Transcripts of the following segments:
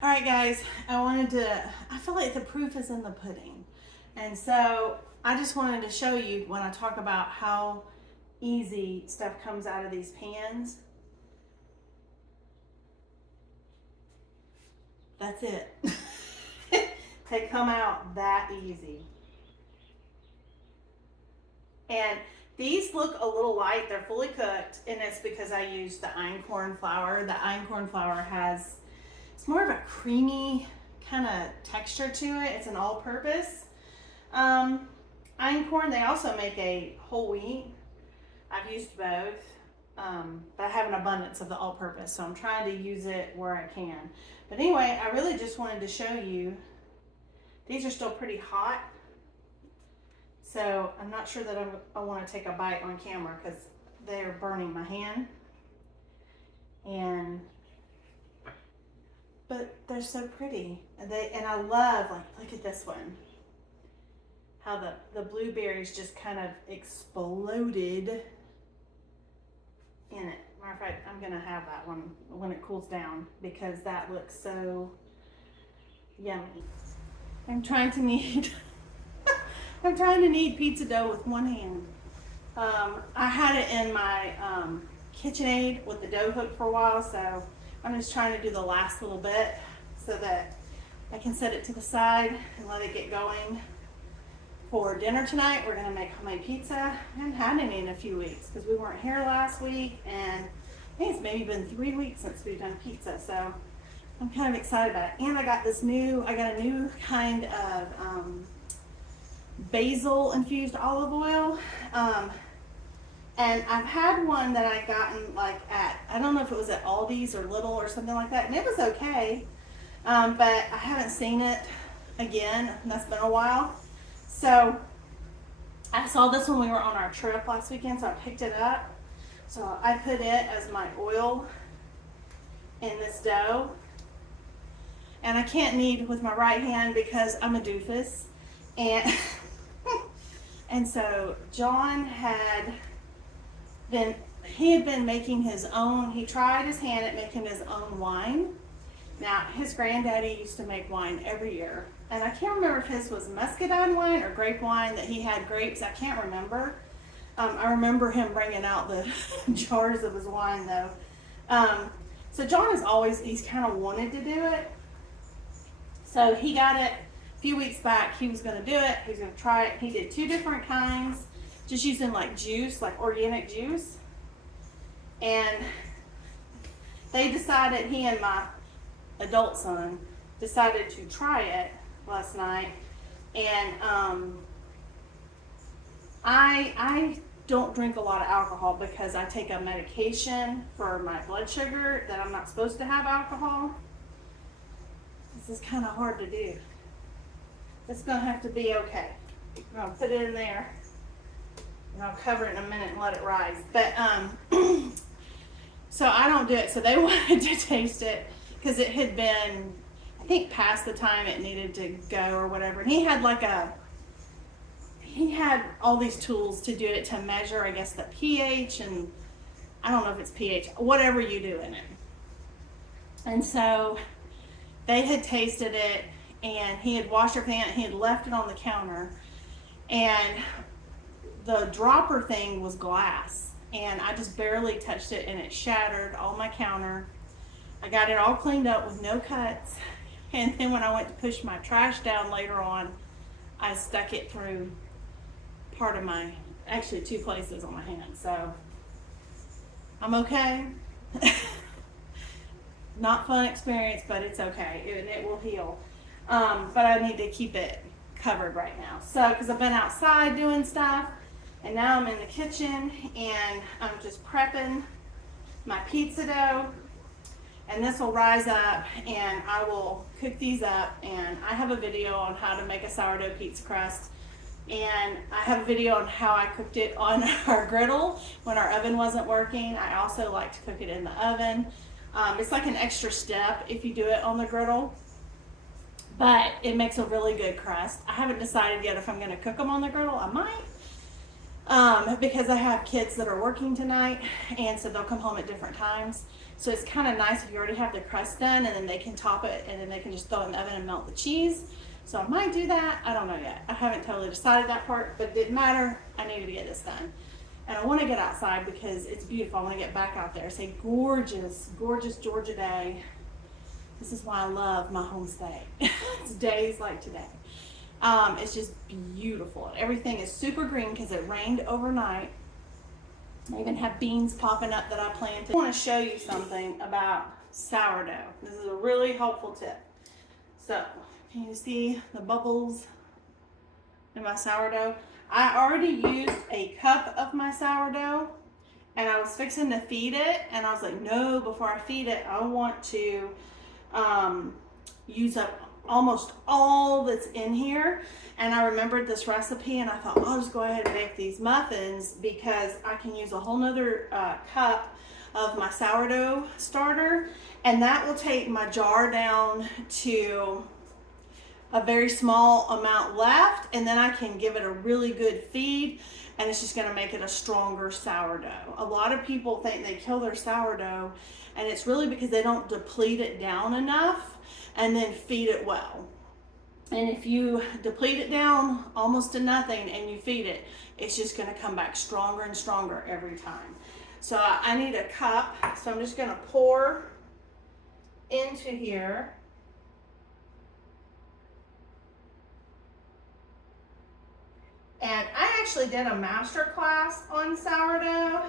All right, guys, I feel like the proof is in the pudding. And so I just wanted to show you when I talk about how easy stuff comes out of these pans. That's it. They come out that easy. And these look a little light. They're fully cooked, and it's because I used the einkorn flour. The einkorn flour it's more of a creamy kind of texture to it. It's an all-purpose einkorn. They also make a whole wheat. I've used both, but I have an abundance of the all-purpose, so I'm trying to use it where I can. But anyway, I really just wanted to show you. These are still pretty hot, so I'm not sure that I want to take a bite on camera because they're burning my hand. But they're so pretty, and I love, like, look at this one, how the blueberries just kind of exploded in it. Matter of fact, I'm gonna have that one when it cools down because that looks so yummy. I'm trying to knead I'm trying to knead pizza dough with one hand. I had it in my KitchenAid with the dough hook for a while, so I'm just trying to do the last little bit so that I can set it to the side and let it get going for dinner tonight. We're gonna make homemade pizza. I haven't had any in a few weeks because we weren't here last week, and I think it's maybe been 3 weeks since we've done pizza, so I'm kind of excited about it. And I got a new kind of basil infused olive oil. And I've had one that I gotten like I don't know if it was at Aldi's or Lidl or something like that, and it was okay. But I haven't seen it again, and that's been a while. So I saw this when we were on our trip last weekend, so I picked it up. So I put it as my oil in this dough. And I can't knead with my right hand because I'm a doofus. And, and so John had been making his own. He tried his hand at making his own wine. Now, his granddaddy used to make wine every year, and I can't remember if his was muscadine wine or grape wine, that he had grapes. I can't remember. I remember him bringing out the jars of his wine, though. So John he's kind of wanted to do it. So he got it a few weeks back. He was going to do it. He was going to try it. He did 2 different kinds, just using like juice, like organic juice. And he and my adult son decided to try it last night. And I don't drink a lot of alcohol because I take a medication for my blood sugar that I'm not supposed to have alcohol. This is kind of hard to do. It's going to have to be okay. I'm going to put it in there, and I'll cover it in a minute and let it rise. But so I don't do it. So they wanted to taste it because it had been, I think, past the time it needed to go or whatever. And he had all these tools to do it, to measure, I guess, the pH, and I don't know if it's pH, whatever you do in it. And so they had tasted it, and he had washed everything out, and he had left it on the counter, and the dropper thing was glass, and I just barely touched it, and it shattered on my counter. I got it all cleaned up with no cuts, and then when I went to push my trash down later on, I stuck it through part of actually 2 places on my hand. So I'm okay. Not fun experience, but it's okay, and it will heal. But I need to keep it covered right now. So, because I've been outside doing stuff, and now I'm in the kitchen, and I'm just prepping my pizza dough. And this will rise up, and I will cook these up. And I have a video on how to make a sourdough pizza crust. And I have a video on how I cooked it on our griddle when our oven wasn't working. I also like to cook it in the oven. It's like an extra step if you do it on the griddle, but it makes a really good crust. I haven't decided yet if I'm going to cook them on the griddle. I might, because I have kids that are working tonight, and so they'll come home at different times. So it's kind of nice if you already have the crust done, and then they can top it, and then they can just throw it in the oven and melt the cheese. So I might do that. I don't know yet. I haven't totally decided that part, but it didn't matter. I needed to get this done. And I want to get outside because it's beautiful. I want to get back out there. It's a gorgeous, gorgeous Georgia day. This is why I love my homestay. It's days like today. It's just beautiful. Everything is super green because it rained overnight. I even have beans popping up that I planted. I want to show you something about sourdough. This is a really helpful tip. So, can you see the bubbles in my sourdough? I already used a cup of my sourdough, and I was fixing to feed it, and I was like, no, before I feed it, I want to use up almost all that's in here. And I remembered this recipe, and I thought, I'll just go ahead and make these muffins because I can use a whole nother cup of my sourdough starter, and that will take my jar down to a very small amount left, and then I can give it a really good feed, and it's just going to make it a stronger sourdough. A lot of people think they kill their sourdough, and it's really because they don't deplete it down enough and then feed it well. And if you deplete it down almost to nothing and you feed it, it's just going to come back stronger and stronger every time. So I need a cup, so I'm just going to pour into here. And I actually did a master class on sourdough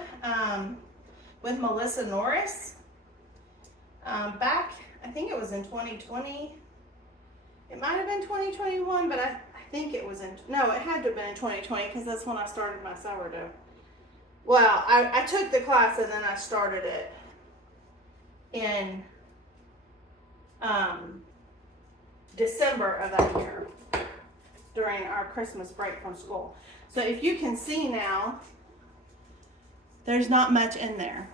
with Melissa Norris back, I think it was in 2020. It might have been 2021, but I think it was no, it had to have been in 2020 because that's when I started my sourdough. Well, I took the class and then I started it in December of that year, during our Christmas break from school. So if you can see now, there's not much in there.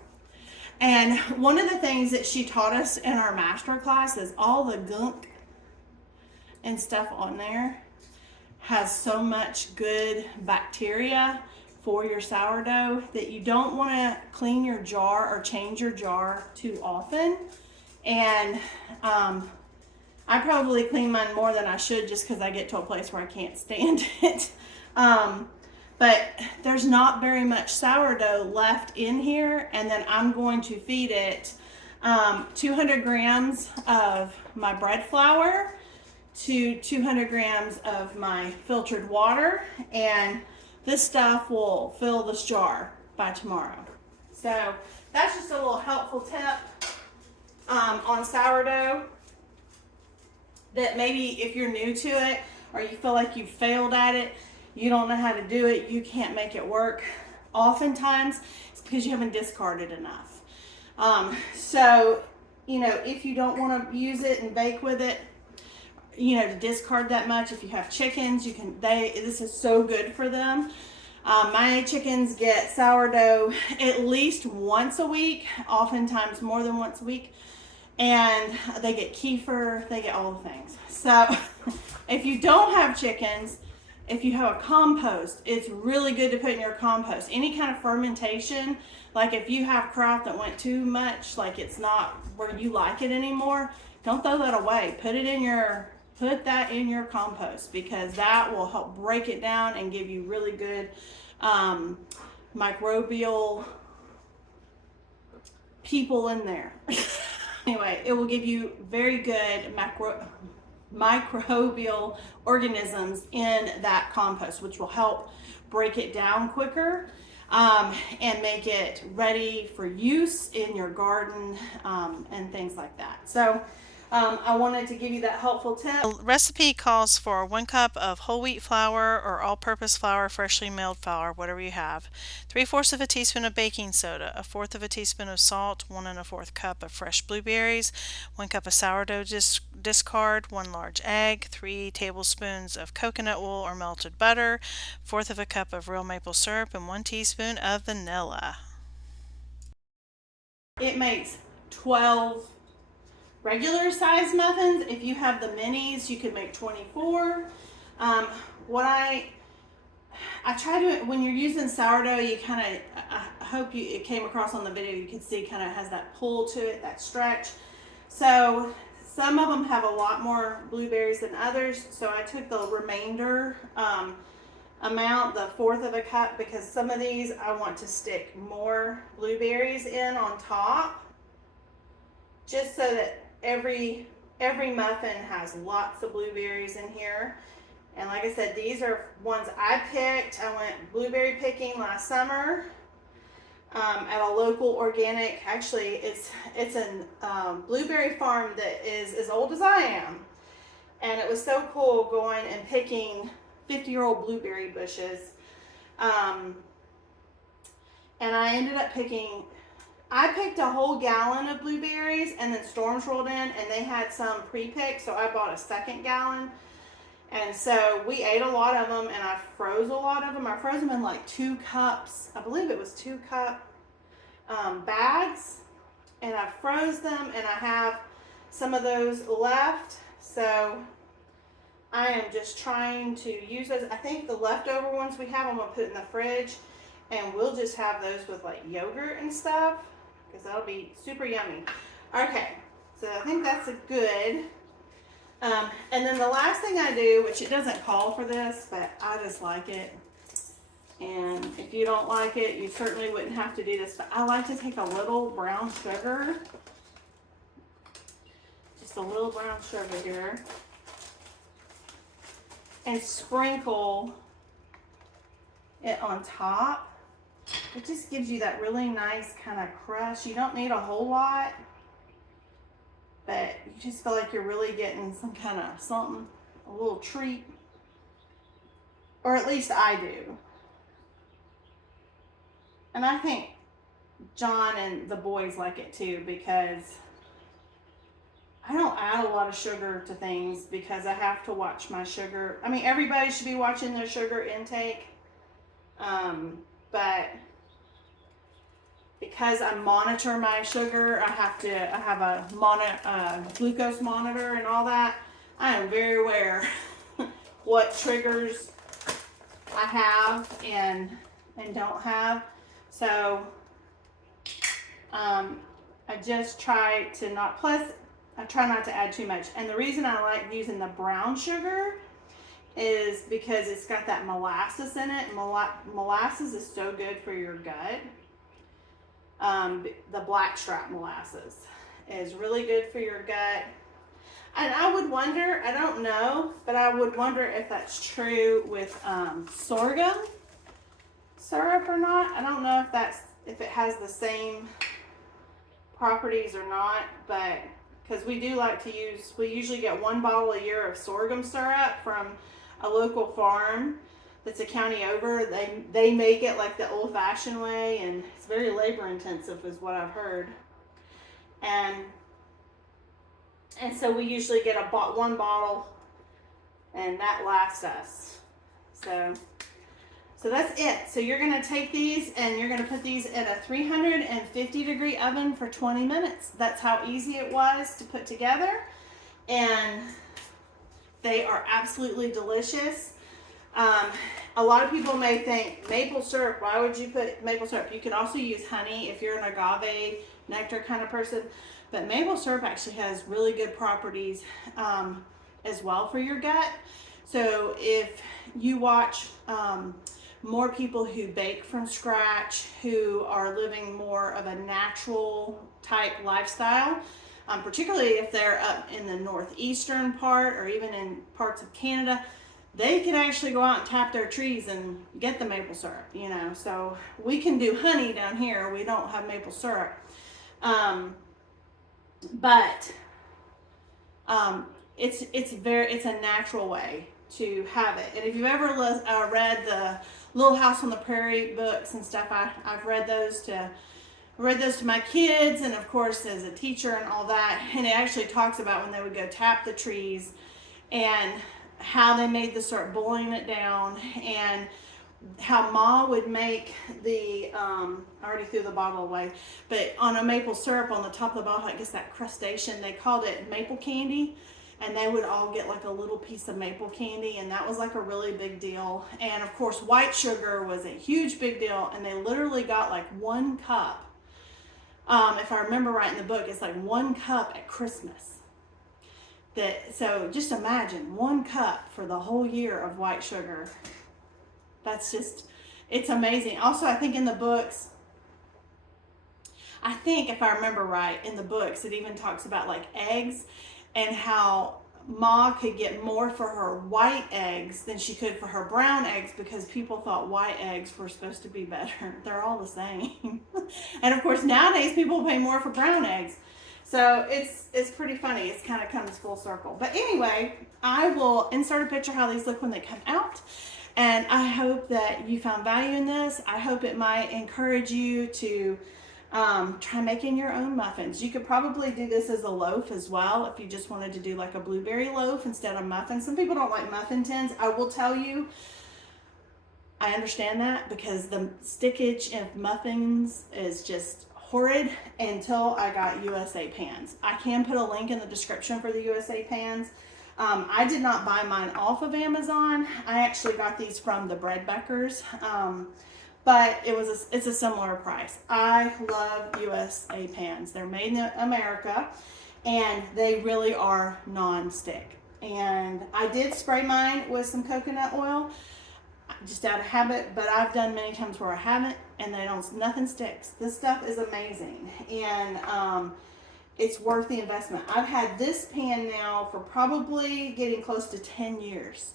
And one of the things that she taught us in our master class is all the gunk and stuff on there has so much good bacteria for your sourdough that you don't want to clean your jar or change your jar too often. And I probably clean mine more than I should just because I get to a place where I can't stand it. But there's not very much sourdough left in here, and then I'm going to feed it 200 grams of my bread flour to 200 grams of my filtered water, and this stuff will fill this jar by tomorrow. So that's just a little helpful tip on sourdough, that maybe if you're new to it or you feel like you failed at it, you don't know how to do it, you can't make it work. Oftentimes it's because you haven't discarded enough. So, you know, if you don't want to use it and bake with it, you know, to discard that much, if you have chickens, you can, this is so good for them. My chickens get sourdough at least once a week, oftentimes more than once a week. And they get kefir, they get all the things. So if you don't have chickens, if you have a compost, it's really good to put in your compost. Any kind of fermentation, like if you have kraut that went too much, like it's not where you like it anymore, don't throw that away. Put that in your compost, because that will help break it down and give you really good microbial people in there. Anyway, it will give you very good microbial organisms in that compost, which will help break it down quicker and make it ready for use in your garden and things like that. So I wanted to give you that helpful tip. The recipe calls for 1 cup of whole wheat flour or all-purpose flour, freshly milled flour, whatever you have, 3/4 of a teaspoon of baking soda, 1/4 of a teaspoon of salt, 1 1/4 cup of fresh blueberries, 1 cup of sourdough discard, 1 large egg, 3 tablespoons of coconut oil or melted butter, 1/4 of a cup of real maple syrup, and 1 teaspoon of vanilla. It makes 12 regular size muffins. If you have the minis, you can make 24. What I try to, when you're using sourdough, you kind of, hope it came across on the video. You can see kind of has that pull to it, that stretch. So some of them have a lot more blueberries than others. So I took the remainder amount, the fourth of a cup, because some of these I want to stick more blueberries in on top, just so that every muffin has lots of blueberries in here. And like I said, these are ones I picked. I went blueberry picking last summer at a local organic. Actually, it's a blueberry farm that is as old as I am. And it was so cool going and picking 50-year-old blueberry bushes. And I ended up I picked a whole gallon of blueberries, and then storms rolled in and they had some pre-picked, so I bought a second gallon. And so we ate a lot of them, and I froze a lot of them. I froze them in like 2 cups. I believe it was 2-cup bags. And I froze them, and I have some of those left. So I am just trying to use those. I think the leftover ones we have, I'm going to put in the fridge. And we'll just have those with like yogurt and stuff, because that'll be super yummy. Okay, so I think that's a good. And then the last thing I do, which it doesn't call for this, but I just like it. And if you don't like it, you certainly wouldn't have to do this. But I like to take a little brown sugar. Just a little brown sugar here. And sprinkle it on top. It just gives you that really nice kind of crush. You don't need a whole lot, but you just feel like you're really getting some kind of something, a little treat. Or at least I do. And I think John and the boys like it too, because I don't add a lot of sugar to things because I have to watch my sugar. I mean, everybody should be watching their sugar intake. But because I monitor my sugar, I have a glucose monitor and all that. I am very aware what triggers I have and don't have. So I just try to not, plus I try not to add too much. And the reason I like using the brown sugar is because it's got that molasses in it. Molasses is so good for your gut. The blackstrap molasses is really good for your gut. And I would wonder, I don't know, but I would wonder if that's true with sorghum syrup or not. I don't know if it has the same properties or not, but because we do like to we usually get 1 bottle a year of sorghum syrup from a local farm that's a county over. They make it like the old-fashioned way, and it's very labor intensive is what I've heard. And so we usually get 1 bottle, and that lasts us. So that's it. So you're going to take these and you're going to put these in a 350-degree oven for 20 minutes. That's how easy it was to put together. And they are absolutely delicious. A lot of people may think maple syrup, why would you put maple syrup? You can also use honey if you're an agave nectar kind of person. But maple syrup actually has really good properties as well for your gut. So if you watch more people who bake from scratch, who are living more of a natural type lifestyle, particularly if they're up in the northeastern part or even in parts of Canada, they can actually go out and tap their trees and get the maple syrup, you know. So we can do honey down here. We don't have maple syrup. But it's a natural way to have it. And if you've ever read the Little House on the Prairie books and stuff, I've read those to my kids, and of course as a teacher and all that. And it actually talks about when they would go tap the trees and how they made the syrup, boiling it down, and how Ma would make the, I already threw the bottle away, but on a maple syrup on the top of the bottle, I guess that crustation, they called it maple candy, and they would all get like a little piece of maple candy, and that was like a really big deal. And of course, white sugar was a huge big deal, and they literally got like 1 cup. If I remember right in the book, it's like 1 cup at Christmas. So just imagine 1 cup for the whole year of white sugar. That's just, it's amazing. Also, I think in the books, I think if I remember right, in the books, it even talks about like eggs and how Ma could get more for her white eggs than she could for her brown eggs because people thought white eggs were supposed to be better. They're all the same. And of course, nowadays people pay more for brown eggs. So it's pretty funny. It kind of comes full circle. But anyway, I will insert a picture how these look when they come out. And I hope that you found value in this. I hope it might encourage you to try making your own muffins. You could probably do this as a loaf as well if you just wanted to do like a blueberry loaf instead of muffins. Some people don't like muffin tins. I will tell you, I understand that because the stickage of muffins is just horrid until I got USA pans. I can put a link in the description for the USA pans. I did not buy mine off of Amazon. I actually got these from the bread bakers. But it's a similar price. I love USA pans. They're made in America, and they really are non-stick. And I did spray mine with some coconut oil, just out of habit, but I've done many times where I haven't, and nothing sticks. This stuff is amazing, and it's worth the investment. I've had this pan now for probably getting close to 10 years,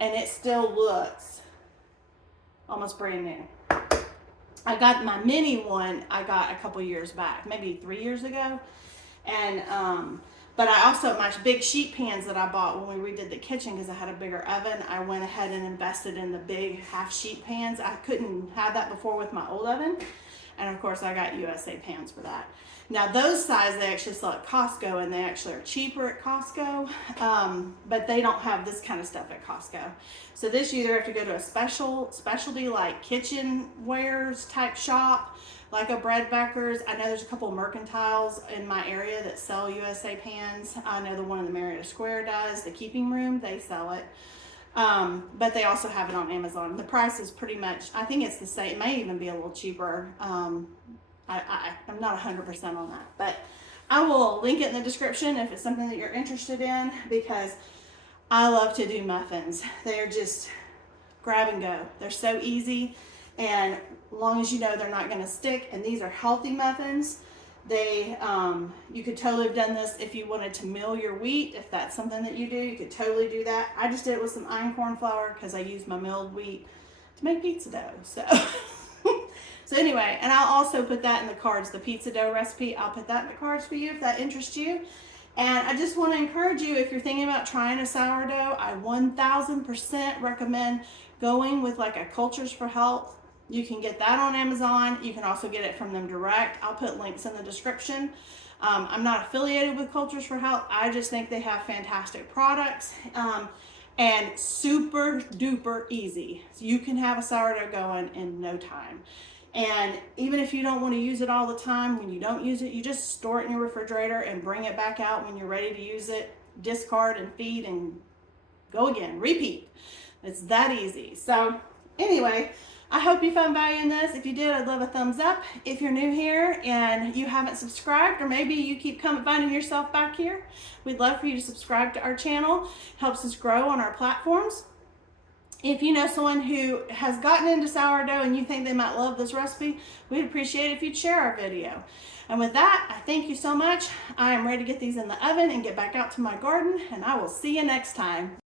and it still looks almost brand new. I got my mini one, I got a couple years back, maybe 3 years ago. And, but I also, my big sheet pans that I bought when we redid the kitchen because I had a bigger oven, I went ahead and invested in the big half sheet pans. I couldn't have that before with my old oven. And of course I got USA pans for that. Now those size they actually sell at Costco, and they actually are cheaper at Costco, but they don't have this kind of stuff at Costco. So this you either have to go to a specialty like kitchen wares type shop, like a bread baker's. I know there's a couple of mercantiles in my area that sell USA pans. I know the one in the Marietta Square does. The Keeping Room, they sell it. But they also have it on Amazon. The price is pretty much, I think it's the same. It may even be a little cheaper. I'm not 100% on that, but I will link it in the description if it's something that you're interested in, because I love to do muffins. They're just grab and go. They're so easy, and as long as you know they're not going to stick, and these are healthy muffins. They, you could totally have done this if you wanted to mill your wheat. If that's something that you do, you could totally do that. I just did it with some einkorn flour because I used my milled wheat to make pizza dough. So, so anyway, and I'll also put that in the cards, the pizza dough recipe. I'll put that in the cards for you if that interests you. And I just want to encourage you, if you're thinking about trying a sourdough, I 1000% recommend going with like a Cultures for Health. You can get that on Amazon. You can also get it from them direct. I'll put links in the description. I'm not affiliated with Cultures for Health. I just think they have fantastic products and super duper easy. So you can have a sourdough going in no time. And even if you don't want to use it all the time, when you don't use it, you just store it in your refrigerator and bring it back out when you're ready to use it, discard and feed and go again, repeat. It's that easy. So anyway, I hope you found value in this. If you did, I'd love a thumbs up. If you're new here and you haven't subscribed, or maybe you keep finding yourself back here, we'd love for you to subscribe to our channel. Helps us grow on our platforms. If you know someone who has gotten into sourdough and you think they might love this recipe, we'd appreciate it if you'd share our video. And with that, I thank you so much. I am ready to get these in the oven and get back out to my garden, and I will see you next time.